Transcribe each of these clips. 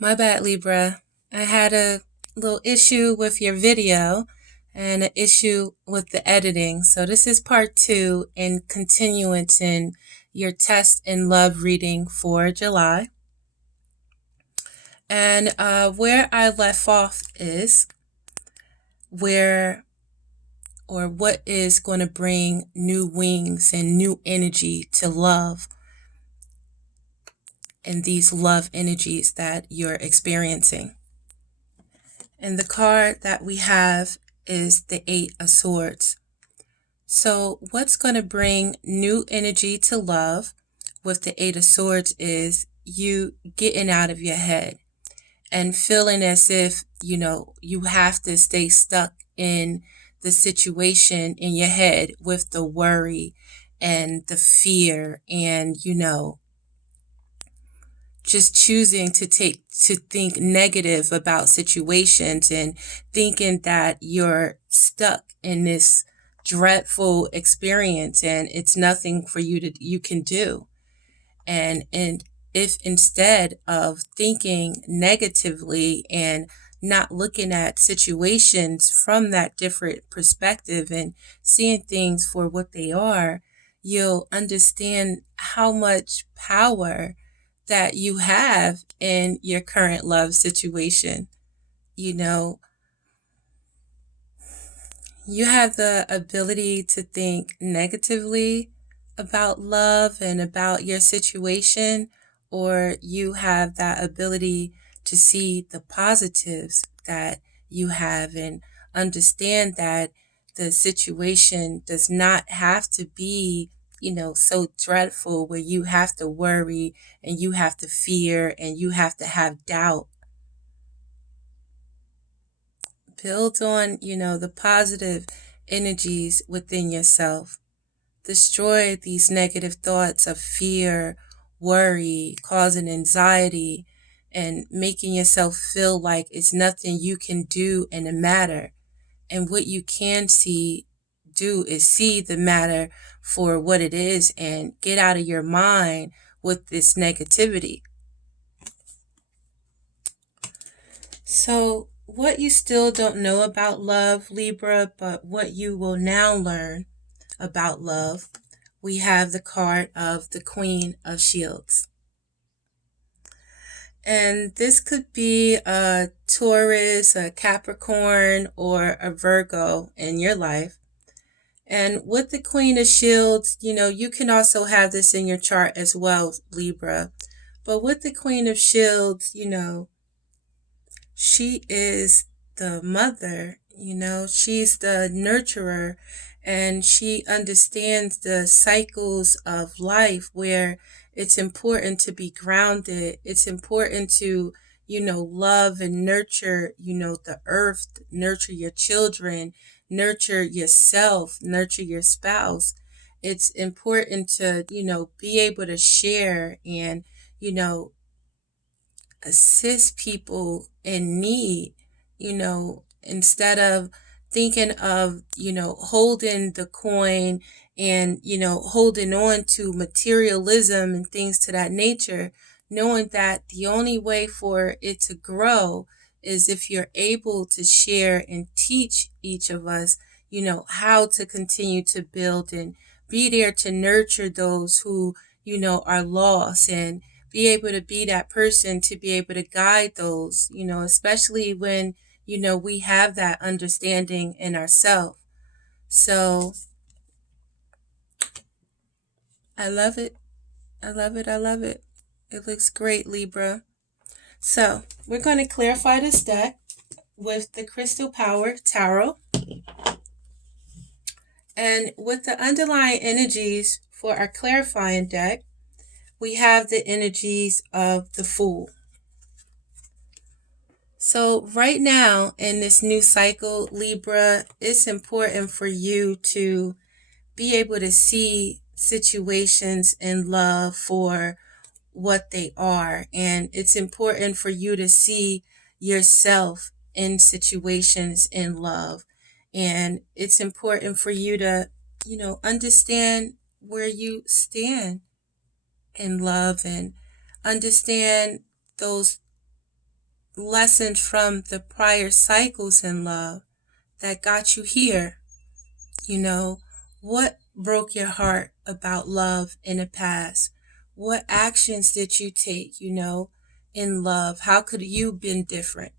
My bad, Libra. I had a little issue with your video and an issue with the editing. So this is part 2 in continuance in your test and love reading for July. And where I left off is where or what is going to bring new wings and new energy to love and these love energies that you're experiencing. And the card that we have is the Eight of Swords. So what's going to bring new energy to love with the Eight of Swords is you getting out of your head and feeling as if, you have to stay stuck in the situation in your head with the worry and the fear and, just choosing to think negative about situations and thinking that you're stuck in this dreadful experience and it's nothing for you can do. And if instead of thinking negatively and not looking at situations from that different perspective and seeing things for what they are, you'll understand how much power that you have in your current love situation. You know, you have the ability to think negatively about love and about your situation, or you have that ability to see the positives that you have and understand that the situation does not have to be, so dreadful where you have to worry and you have to fear and you have to have doubt. Build on, the positive energies within yourself. Destroy these negative thoughts of fear, worry, causing anxiety, and making yourself feel like it's nothing you can do in the matter. And what you can do is see the matter for what it is and get out of your mind with this negativity. So, what you still don't know about love, Libra, but what you will now learn about love, we have the card of the Queen of Shields. And this could be a Taurus, a Capricorn, or a Virgo in your life. And with the Queen of Shields, you can also have this in your chart as well, Libra. But with the Queen of Shields, she is the mother, she's the nurturer, and she understands the cycles of life where it's important to be grounded. It's important to, love and nurture, the earth, nurture your children, nurture yourself, nurture your spouse. It's important to, be able to share and, assist people in need, instead of thinking of, holding the coin and, holding on to materialism and things to that nature, knowing that the only way for it to grow is if you're able to share and teach each of us, how to continue to build and be there to nurture those who, are lost and be able to be that person to be able to guide those, especially when, we have that understanding in ourselves. So I love it. I love it. I love it. It looks great, Libra. So we're going to clarify this deck with the Crystal Power Tarot. And with the underlying energies for our clarifying deck, we have the energies of the Fool. So right now in this new cycle, Libra, it's important for you to be able to see situations in love for what they are. And it's important for you to see yourself in situations in love. And it's important for you to, understand where you stand in love and understand those lessons from the prior cycles in love that got you here. You know, what broke your heart about love in the past? What actions did you take, in love? How could you been different?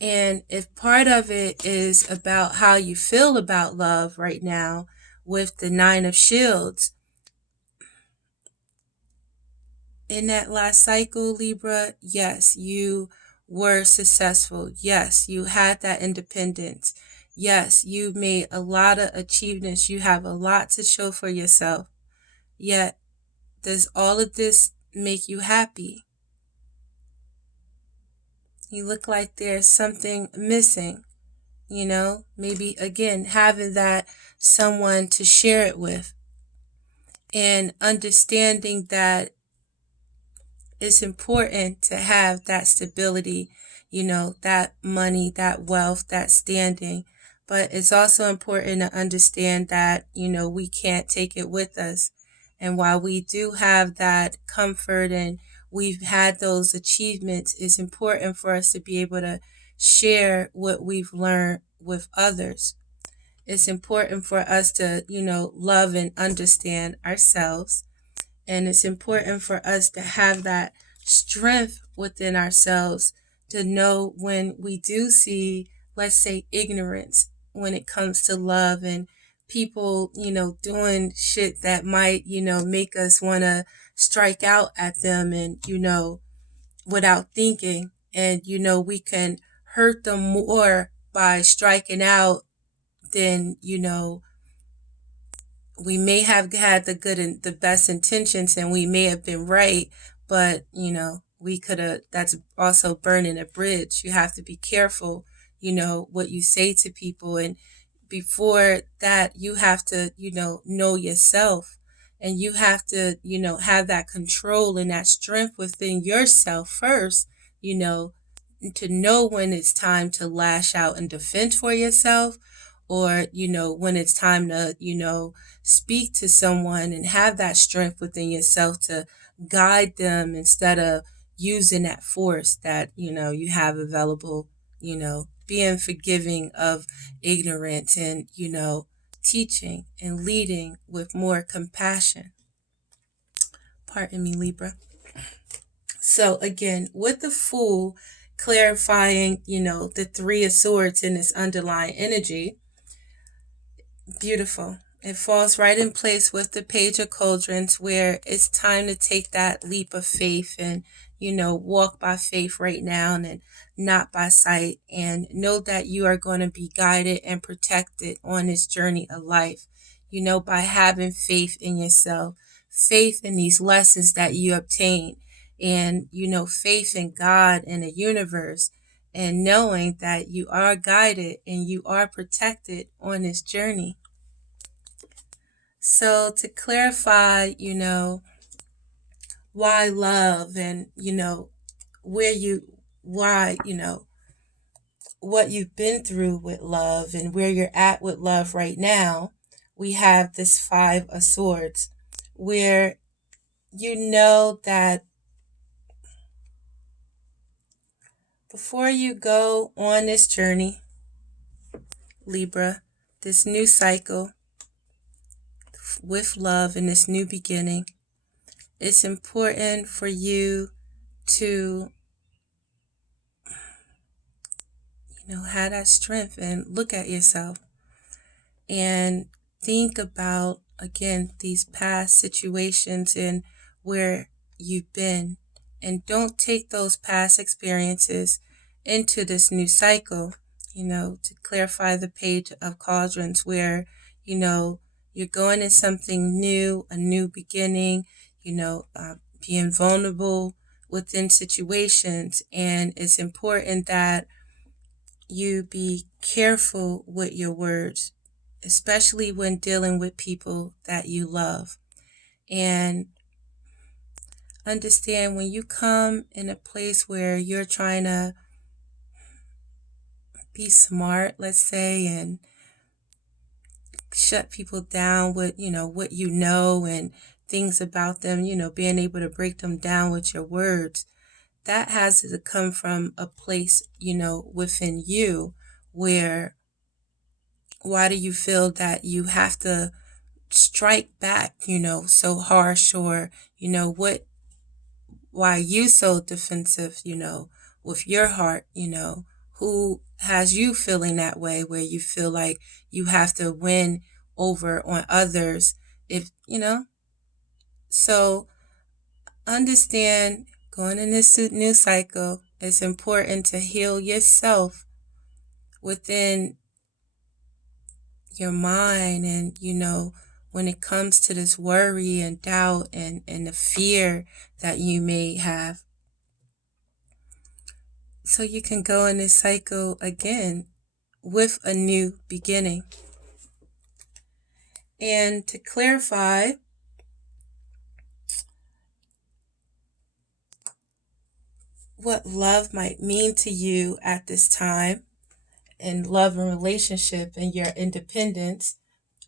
And if part of it is about how you feel about love right now with the Nine of Shields, in that last cycle, Libra, yes, you were successful. Yes, you had that independence. Yes, you made a lot of achievements. You have a lot to show for yourself. Yet, does all of this make you happy? You look like there's something missing, maybe again, having that someone to share it with and understanding that it's important to have that stability, that money, that wealth, that standing. But it's also important to understand that, we can't take it with us. And while we do have that comfort and we've had those achievements, it's important for us to be able to share what we've learned with others. It's important for us to, love and understand ourselves, and it's important for us to have that strength within ourselves to know when we do see, let's say, ignorance when it comes to love and people, doing shit that might, make us want to strike out at them and, without thinking. And, we can hurt them more by striking out than, we may have had the good and the best intentions and we may have been right, but we could have, that's also burning a bridge. You have to be careful, what you say to people. And before that, you have to, know yourself, and you have to, have that control and that strength within yourself first, to know when it's time to lash out and defend for yourself, or when it's time to speak to someone and have that strength within yourself to guide them instead of using that force that you have available, being forgiving of ignorance, and teaching and leading with more compassion. Pardon me, Libra. So again, with the Fool clarifying, the Three of Swords in this underlying energy, beautiful. It falls right in place with the Page of Cauldrons, where it's time to take that leap of faith and, walk by faith right now and not by sight, and know that you are going to be guided and protected on this journey of life, by having faith in yourself, faith in these lessons that you obtain, and, faith in God and the universe, and knowing that you are guided and you are protected on this journey. So to clarify, why love, and, why, what you've been through with love and where you're at with love right now, we have this Five of Swords, where you know that before you go on this journey, Libra, this new cycle with love and this new beginning, it's important for you to, have that strength and look at yourself and think about, again, these past situations and where you've been. And don't take those past experiences into this new cycle, to clarify the Page of Cauldrons, where, you're going in something new, a new beginning, being vulnerable within situations. And it's important that you be careful with your words, especially when dealing with people that you love. And understand, when you come in a place where you're trying to be smart, let's say, and shut people down with, what and things about them, being able to break them down with your words, that has to come from a place, within you where why do you feel that you have to strike back, so harsh, or, why you so defensive, with your heart, who has you feeling that way where you feel like you have to win over on others if, so understand going in this new cycle, it's important to heal yourself within your mind and, when it comes to this worry and doubt and the fear that you may have. So you can go in this cycle again with a new beginning. And to clarify, what love might mean to you at this time, and love and relationship and your independence,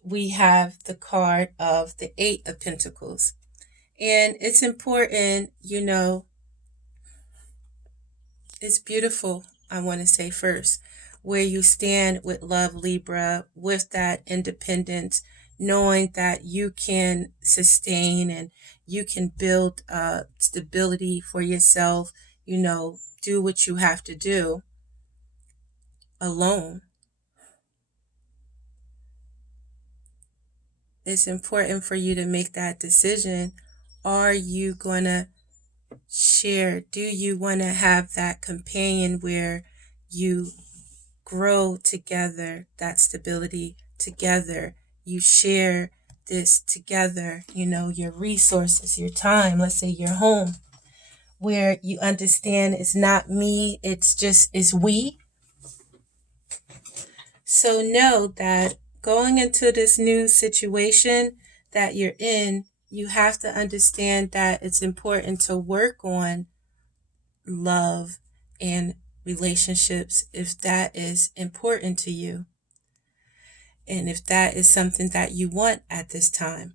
we have the card of the Eight of Pentacles. And it's important, it's beautiful, I want to say first, where you stand with love, Libra, with that independence, knowing that you can sustain and you can build stability for yourself, do what you have to do alone. It's important for you to make that decision. Are you going to share? Do you want to have that companion where you grow together, that stability together? You share this together, your resources, your time, let's say your home, where you understand it's not me, it's we. So know that going into this new situation that you're in, you have to understand that it's important to work on love and relationships if that is important to you. And if that is something that you want at this time.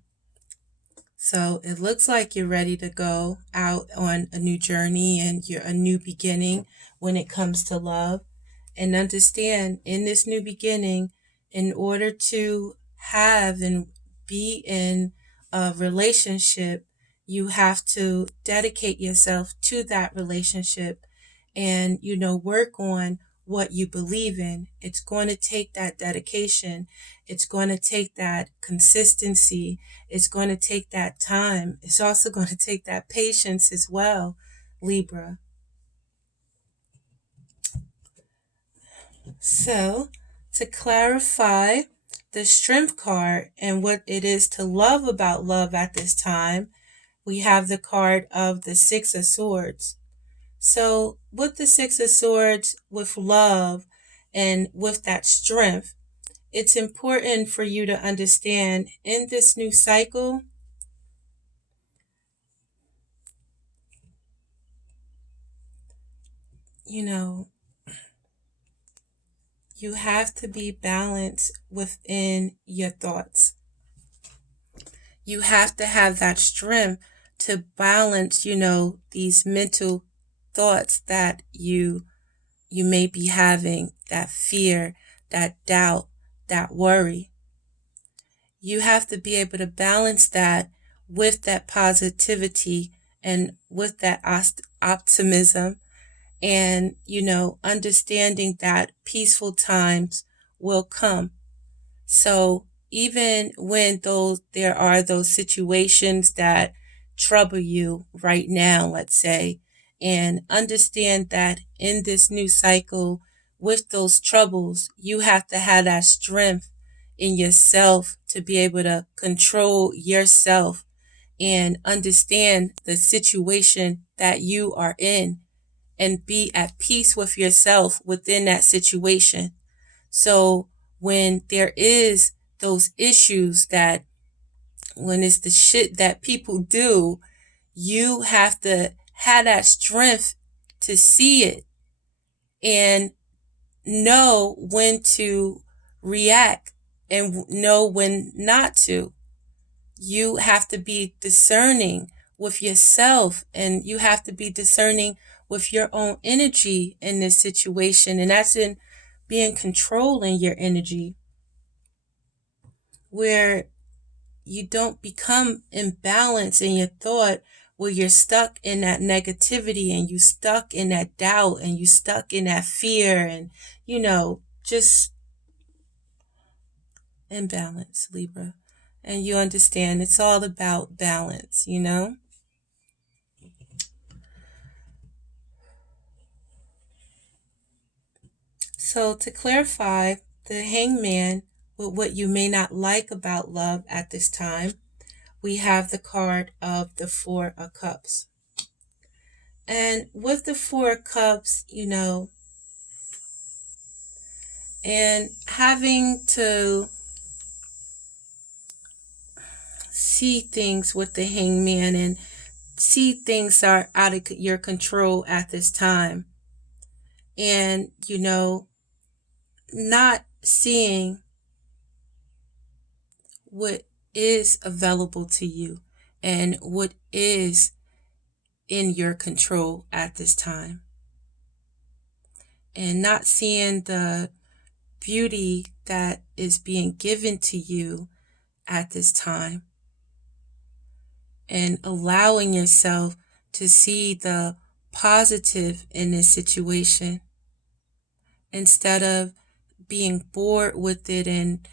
So it looks like you're ready to go out on a new journey and you're a new beginning when it comes to love. And understand in this new beginning, in order to have and be in a relationship, you have to dedicate yourself to that relationship and, work on what you believe in. It's going to take that dedication. It's going to take that consistency. It's going to take that time. It's also going to take that patience as well, Libra. So, to clarify the Strength card and what it is to love about love at this time, we have the card of the Six of Swords. So, with the Six of Swords, with love and with that strength, it's important for you to understand in this new cycle, you have to be balanced within your thoughts. You have to have that strength to balance, these mental thoughts that you may be having, that fear, that doubt, that worry. You have to be able to balance that with that positivity and with that optimism and, understanding that peaceful times will come. So even when there are those situations that trouble you right now, let's say, and understand that in this new cycle with those troubles, you have to have that strength in yourself to be able to control yourself and understand the situation that you are in and be at peace with yourself within that situation. So when there is those issues that when it's the shit that people do, you have to have that strength to see it and know when to react and know when not to. You have to be discerning with yourself and you have to be discerning with your own energy in this situation, and that's in being controlling your energy, where you don't become imbalanced in your thought, where you're stuck in that negativity and you stuck in that doubt and you stuck in that fear and, just imbalance, Libra. And you understand it's all about balance. So to clarify, the hangman, with what you may not like about love at this time, we have the card of the Four of Cups. And with the Four of Cups, and having to see things with the hangman and see things are out of your control at this time. And, not seeing what is available to you and what is in your control at this time. And not seeing the beauty that is being given to you at this time. And allowing yourself to see the positive in this situation instead of being bored with it and,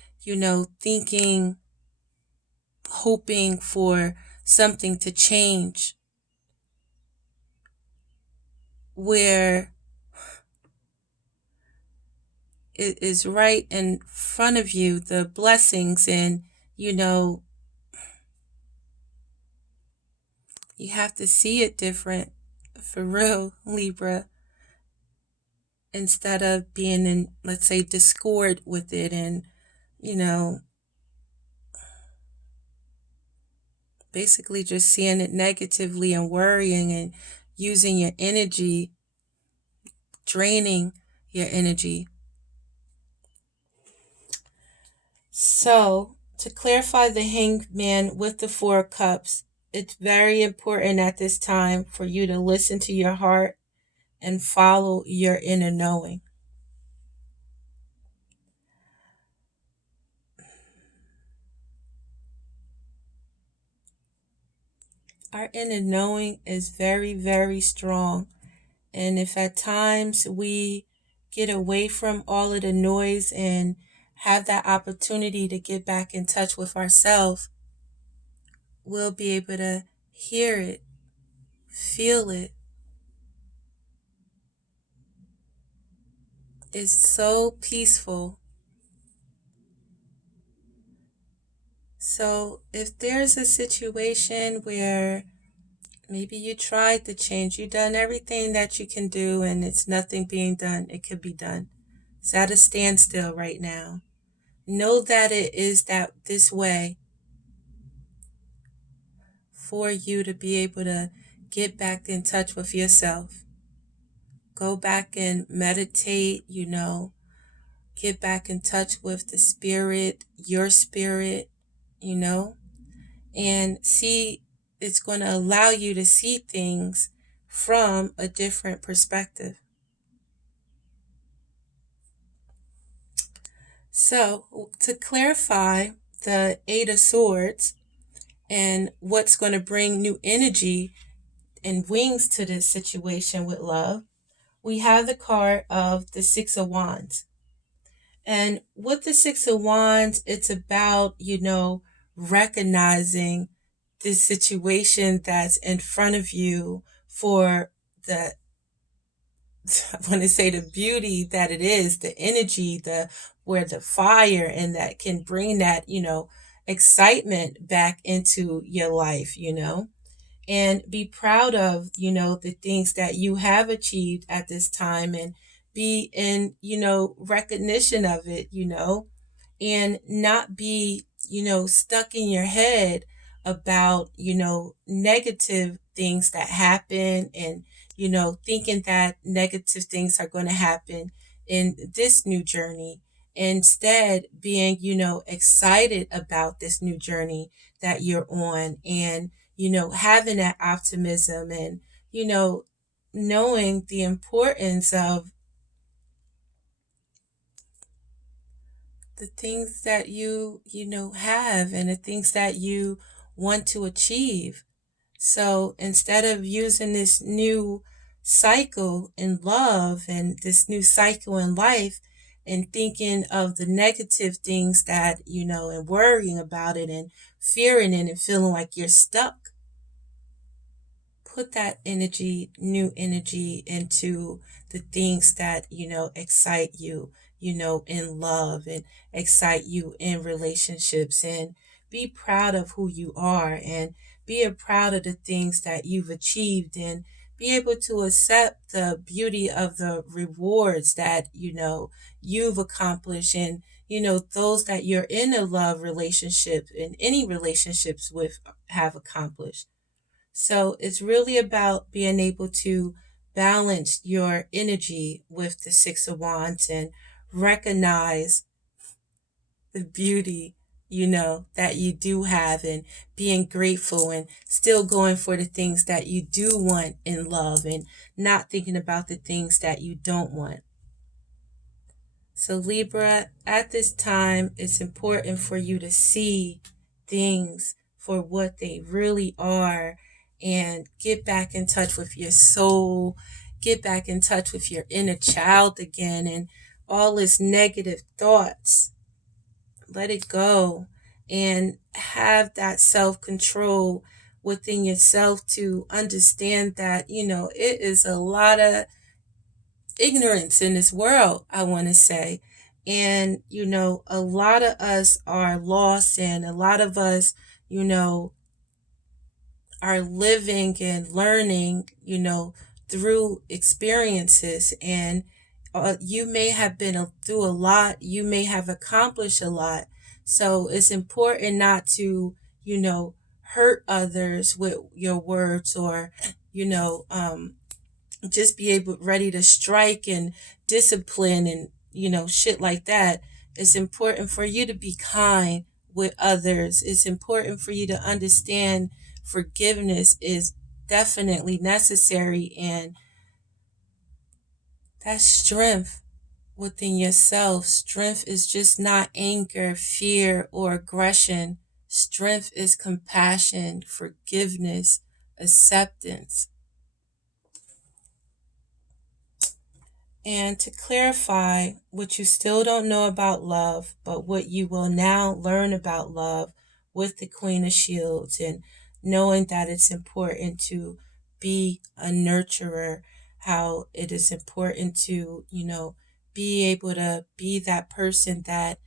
thinking, hoping for something to change, where it is right in front of you, the blessings, and, you have to see it different, for real, Libra, instead of being in, let's say, discord with it and, basically just seeing it negatively and worrying and using your energy, draining your energy. So, to clarify the hangman with the Four of Cups, it's very important at this time for you to listen to your heart and follow your inner knowing. Our inner knowing is very, very strong. And if at times we get away from all of the noise and have that opportunity to get back in touch with ourselves, we'll be able to hear it, feel it. It's so peaceful. So if there's a situation where maybe you tried to change, you've done everything that you can do and it's nothing being done, it could be done. It's at a standstill right now. Know that it is this way for you to be able to get back in touch with yourself. Go back and meditate, get back in touch with the spirit, your spirit, and see, it's going to allow you to see things from a different perspective. So, to clarify the Eight of Swords and what's going to bring new energy and wings to this situation with love, we have the card of the Six of Wands. And with the Six of Wands, it's about, recognizing this situation that's in front of you for the, I want to say, the beauty that it is, the energy, where the fire, and that can bring that, excitement back into your life, and be proud of, the things that you have achieved at this time, and be in, recognition of it, and not be, stuck in your head about, negative things that happen, and, thinking that negative things are going to happen in this new journey. Instead, being, excited about this new journey that you're on, and, having that optimism, and, knowing the importance of the things that you have and the things that you want to achieve. So instead of using this new cycle in love and this new cycle in life and thinking of the negative things and worrying about it and fearing it and feeling like you're stuck, put that energy, new energy, into the things that excite you in love and excite you in relationships, and be proud of who you are and be proud of the things that you've achieved, and be able to accept the beauty of the rewards that you've accomplished, and those that you're in a love relationship and any relationships with have accomplished. So it's really about being able to balance your energy with the Six of Wands and recognize the beauty that you do have, and being grateful and still going for the things that you do want in love and not thinking about the things that you don't want. So, Libra, at this time, it's important for you to see things for what they really are and get back in touch with your soul, get back in touch with your inner child again, and all this negative thoughts. Let it go and have that self control within yourself to understand that it is a lot of ignorance in this world, I want to say. And a lot of us are lost, and a lot of us are living and learning through experiences. And you may have been through a lot, you may have accomplished a lot. So it's important not to hurt others with your words, or, just be able ready to strike and discipline and shit like that. It's important for you to be kind with others. It's important for you to understand forgiveness is definitely necessary, and that strength within yourself. Strength is just not anger, fear, or aggression. Strength is compassion, forgiveness, acceptance. And to clarify what you still don't know about love, but what you will now learn about love with the Queen of Shields, and knowing that it's important to be a nurturer, how it is important to be able to be that person that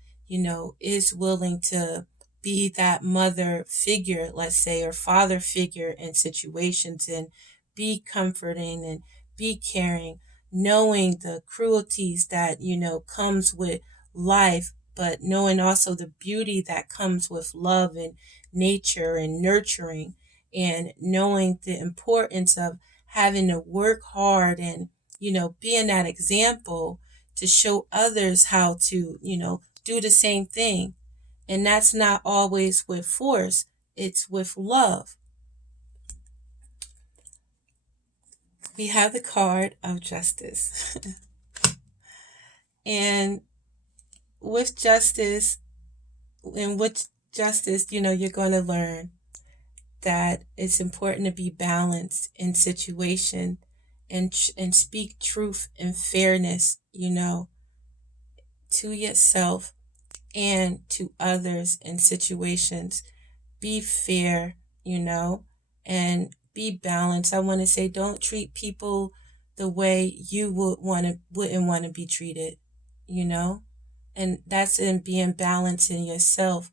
is willing to be that mother figure, let's say, or father figure in situations, and be comforting and be caring, knowing the cruelties that comes with life, but knowing also the beauty that comes with love and nature and nurturing, and knowing the importance of having to work hard and being that example to show others how to do the same thing. And that's not always with force, it's with love. We have the card of justice. And with justice, you're going to learn that it's important to be balanced in situation, and speak truth and fairness to yourself and to others in situations. Be fair and be balanced. I want to say, don't treat people the way you wouldn't want to be treated. And that's in being balanced in yourself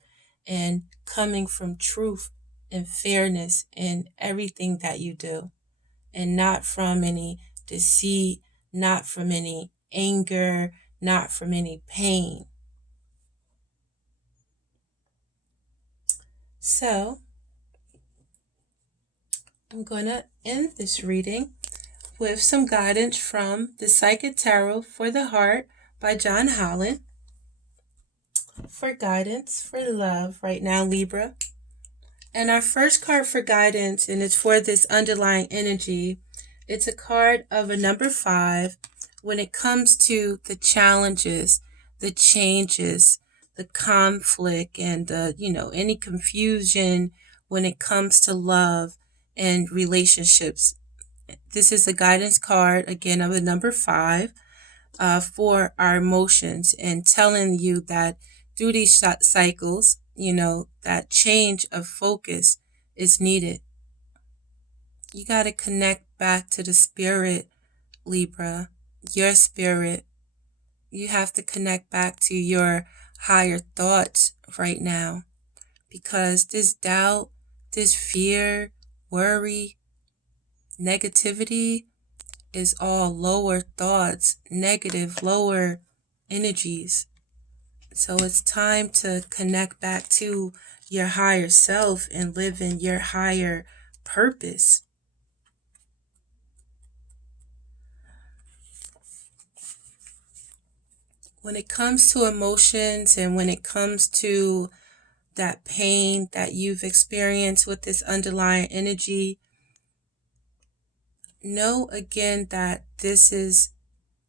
and coming from truth and fairness in everything that you do, and not from any deceit, not from any anger, not from any pain. So I'm going to end this reading with some guidance from the Psychic Tarot for the Heart by John Holland. For guidance for love right now, Libra. And our first card for guidance, and it's for this underlying energy, It's a card of a number 5 when it comes to the challenges, the changes, the conflict, and any confusion when it comes to love and relationships. This is a guidance card, again, of a number 5 for our emotions, and telling you that through these cycles, that change of focus is needed. You got to connect back to the spirit, Libra, your spirit. You have to connect back to your higher thoughts right now, because this doubt, this fear, worry, negativity is all lower thoughts, negative, lower energies. So it's time to connect back to your higher self and live in your higher purpose. When it comes to emotions, and when it comes to that pain that you've experienced with this underlying energy, know again that this is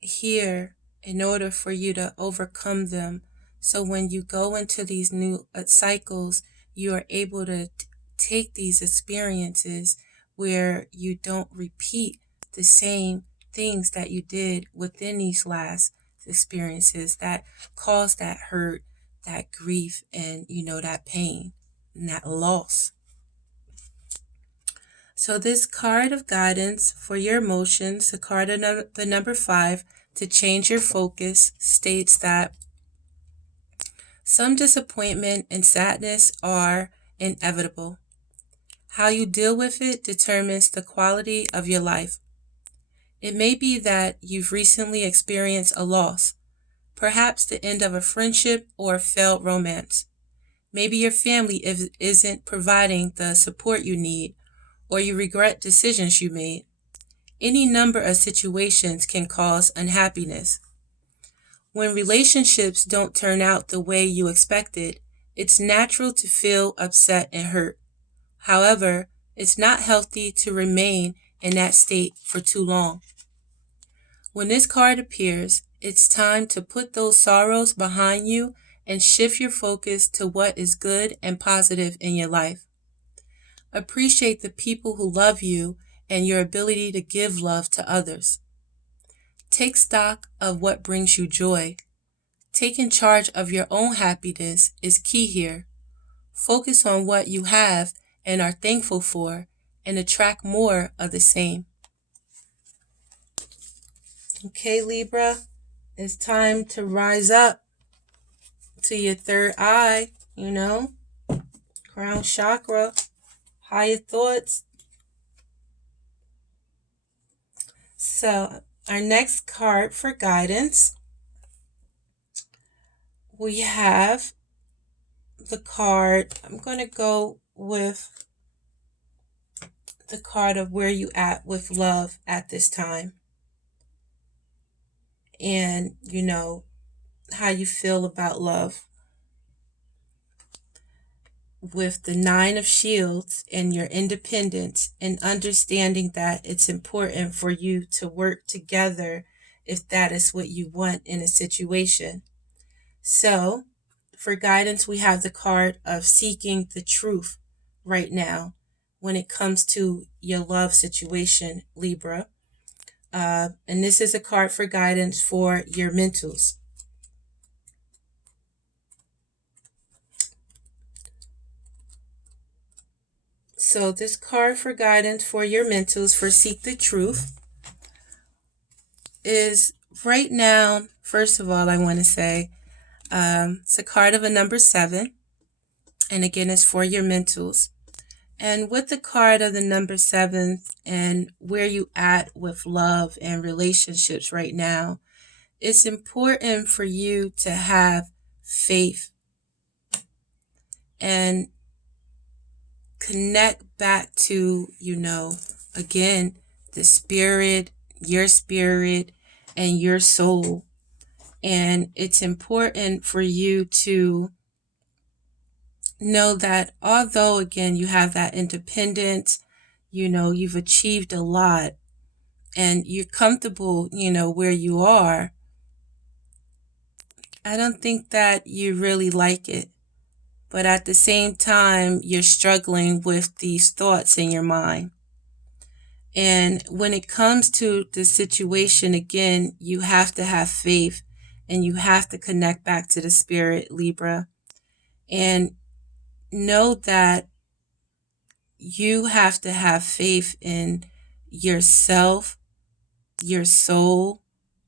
here in order for you to overcome them. So when you go into these new cycles, you are able to take these experiences where you don't repeat the same things that you did within these last experiences that caused that hurt, that grief, and that pain and that loss. So this card of guidance for your emotions, the card of the number 5, to change your focus, states that some disappointment and sadness are inevitable. How you deal with it determines the quality of your life. It may be that you've recently experienced a loss, perhaps the end of a friendship or a failed romance. Maybe your family isn't providing the support you need, or you regret decisions you made. Any number of situations can cause unhappiness. When relationships don't turn out the way you expected, it's natural to feel upset and hurt. However, it's not healthy to remain in that state for too long. When this card appears, it's time to put those sorrows behind you and shift your focus to what is good and positive in your life. Appreciate the people who love you and your ability to give love to others. Take stock of what brings you joy. Taking charge of your own happiness is key here. Focus on what you have and are thankful for, and attract more of the same. Okay, Libra, it's time to rise up to your third eye, crown chakra, higher thoughts. So our next card for guidance, we have the card, I'm going to go with the card of where you at with love at this time. And, how you feel about love. With the 9 of Shields and your independence, and understanding that it's important for you to work together if that is what you want in a situation. So, for guidance, we have the card of seeking the truth right now when it comes to your love situation, Libra. And this is a card for guidance for your mentals. So this card for guidance for your mentals for Seek the Truth is right now, first of all, I want to say, it's a card of a number 7. And again, it's for your mentals. And with the card of the number 7 and where you at with love and relationships right now, it's important for you to have faith and connect back to, again, the spirit, and your soul. And it's important for you to know that although, again, you have that independence, you've achieved a lot, and you're comfortable, where you are, I don't think that you really like it. But at the same time, you're struggling with these thoughts in your mind. And when it comes to the situation, again, you have to have faith and you have to connect back to the spirit, Libra, and know that you have to have faith in yourself, your soul.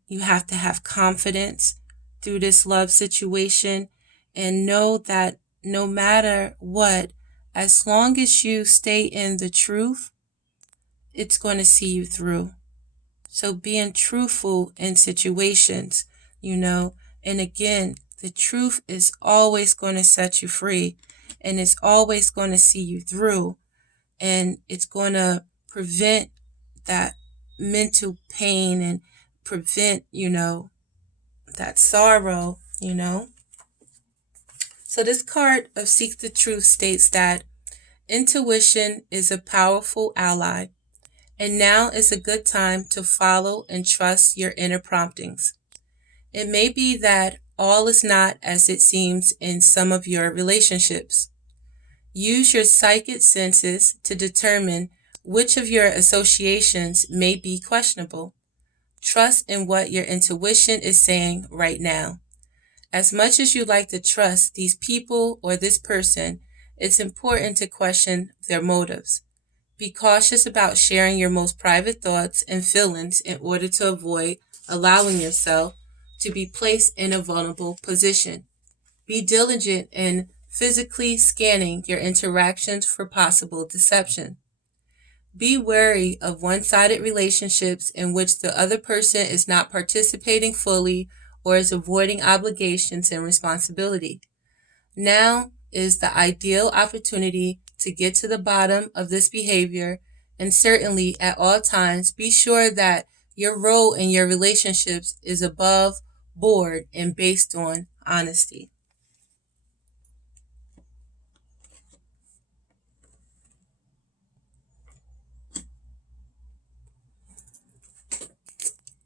You have to have confidence through this love situation and know that no matter what, as long as you stay in the truth, it's going to see you through. So being truthful in situations, and again, the truth is always going to set you free and it's always going to see you through, and it's going to prevent that mental pain and prevent, that sorrow. So this card of Seek the Truth states that intuition is a powerful ally, and now is a good time to follow and trust your inner promptings. It may be that all is not as it seems in some of your relationships. Use your psychic senses to determine which of your associations may be questionable. Trust in what your intuition is saying right now. As much as you like to trust these people or this person, it's important to question their motives. Be cautious about sharing your most private thoughts and feelings in order to avoid allowing yourself to be placed in a vulnerable position. Be diligent in physically scanning your interactions for possible deception. Be wary of one-sided relationships in which the other person is not participating fully or is avoiding obligations and responsibility. Now is the ideal opportunity to get to the bottom of this behavior, and certainly at all times be sure that your role in your relationships is above board and based on honesty.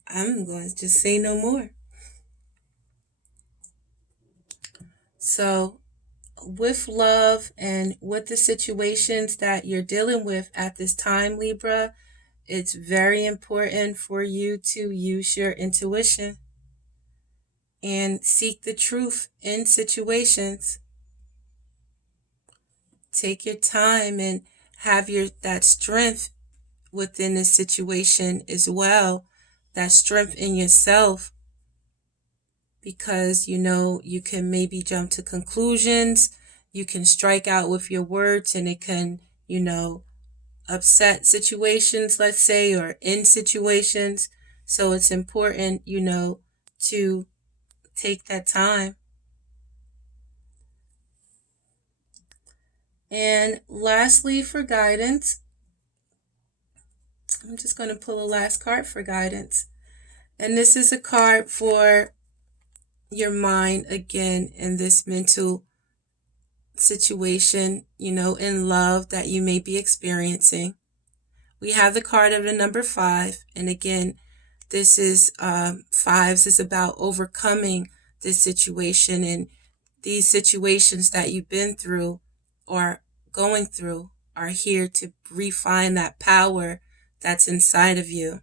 I'm going to just say no more. So, with love and with the situations that you're dealing with at this time, Libra, it's very important for you to use your intuition and seek the truth in situations. Take your time and have that strength within the situation as well, that strength in yourself, because you can maybe jump to conclusions, you can strike out with your words, and it can upset situations, let's say, or in situations. So it's important to take that time. And lastly, for guidance, I'm just going to pull a last card for guidance, and this is a card for your mind again in this mental situation, in love that you may be experiencing. We have the card of the number 5. And again, this is fives is about overcoming this situation, and these situations that you've been through or going through are here to refine that power that's inside of you.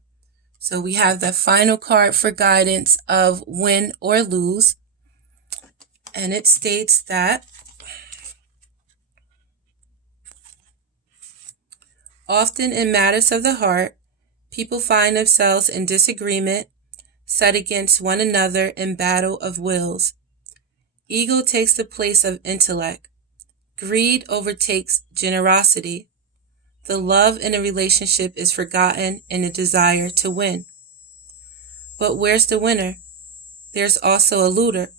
So we have the final card for guidance of win or lose. And it states that often in matters of the heart, people find themselves in disagreement, set against one another in battle of wills. Ego takes the place of intellect. Greed overtakes generosity. The love in a relationship is forgotten in a desire to win. But where's the winner? There's also a looter.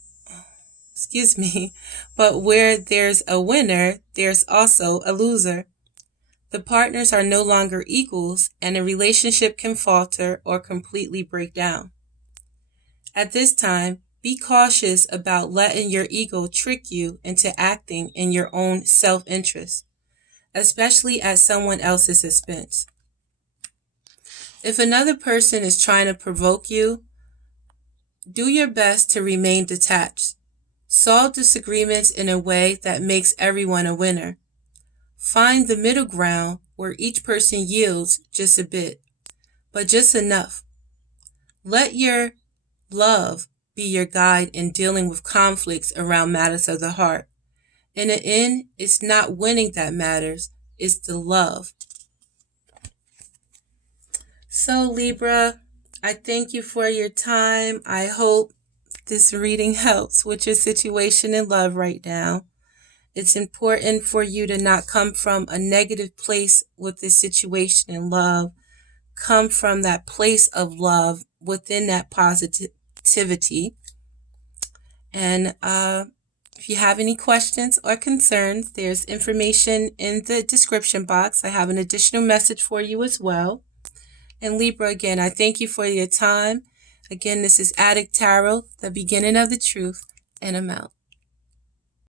Excuse me. But where there's a winner, there's also a loser. The partners are no longer equals, and a relationship can falter or completely break down. At this time, be cautious about letting your ego trick you into acting in your own self-interest, especially at someone else's expense. If another person is trying to provoke you, do your best to remain detached. Solve disagreements in a way that makes everyone a winner. Find the middle ground where each person yields just a bit, but just enough. Let your love be your guide in dealing with conflicts around matters of the heart. In the end, it's not winning that matters, it's the love. So, Libra, I thank you for your time. I hope this reading helps with your situation in love right now. It's important for you to not come from a negative place with this situation in love. Come from that place of love within that positivity. And if you have any questions or concerns, there's information in the description box. I have an additional message for you as well. And Libra, again, I thank you for your time. Again, this is Addict Tarot, the beginning of the truth, and I'm out.